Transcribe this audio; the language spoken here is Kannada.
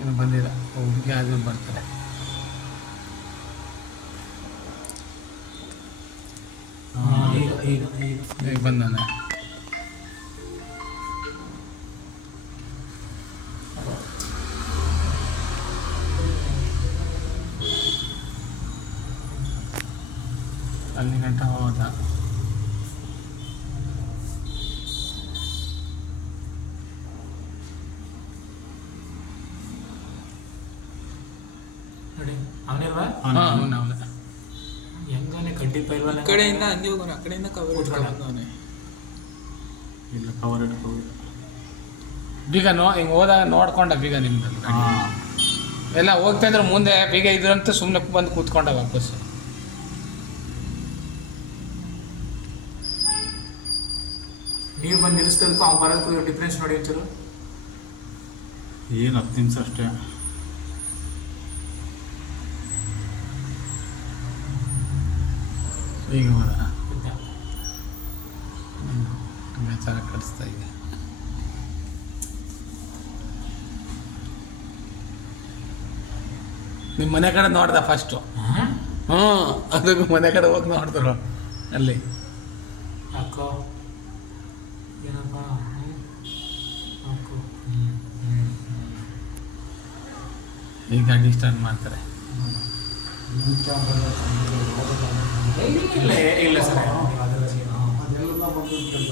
ಇನ್ನು ಬಂದಿಲ್ಲ. ಹುಡುಗಿ ಆದ್ಮೇಲೆ ಬರ್ತಾರೆ. ಬಂದಾನೆ. ಅಲ್ಲಿ ಗಂಟ ಹೋದ. ನೋಡಿ ಅವನಿಲ್ವಾ ಅವನು ಅವನ ಹೆಂಗನೆ ಕಡ್ಡಿ ಪೈಲ್ವಲ್ಲ ಆ ಕಡೆಯಿಂದ ಹಂಗೆ ಹೋಗೋಣ ಆ ಕಡೆಯಿಂದ ಕವರ್ ಇಟ್ಕೊಂಡು ಬಂದವನೆ. ಇಲ್ಲ ಕವರ್ ಇಟ್ಕೋಬೋದು ಬೀಗ ನೋ ಹಿಂಗೆ ಹೋದಾಗ ನೋಡ್ಕೊಂಡ ಬೀಗ ನಿಮ್ದು ಹಾಂ. ಎಲ್ಲ ಹೋಗ್ತಾ ಇದ್ರೆ ಮುಂದೆ ಬೀಗ ಇದ್ರಂತ ಸುಮ್ಮನೆ ಬಂದು ಕೂತ್ಕೊಂಡ ವಾಪಸ್ ನೀವು ಬಂದು ನಿಲ್ಲಿಸ್ದಕ್ಕೂ ಅವ್ನು ಬರೋಕ್ಕೂ ಡಿಫ್ರೆನ್ಸ್ ನೋಡಿ ಒಂಚೂರು. ಏನು ಹತ್ತು ನಿಮಿಷ ಅಷ್ಟೇ. ಈಗ ಹೋದ ಚಾರ ಕಳಿಸ್ತಾ ಇದೆ ನಿಮ್ಮ ಮನೆ ಕಡೆ ನೋಡ್ದ ಫಸ್ಟು ಹ್ಞೂ ಅದಕ್ಕೆ ಮನೆ ಕಡೆ ಹೋಗಿ ನೋಡಿದ್ರು. ಅಲ್ಲಿ. ಅಕ್ಕೋ ಏನಪ್ಪ? ಈಗ ಗಾಡಿ ಸ್ಟಾರ್ಟ್ ಮಾಡ್ತಾರೆ. ಇಲ್ಲ ಇಲ್ಲ ಸರ್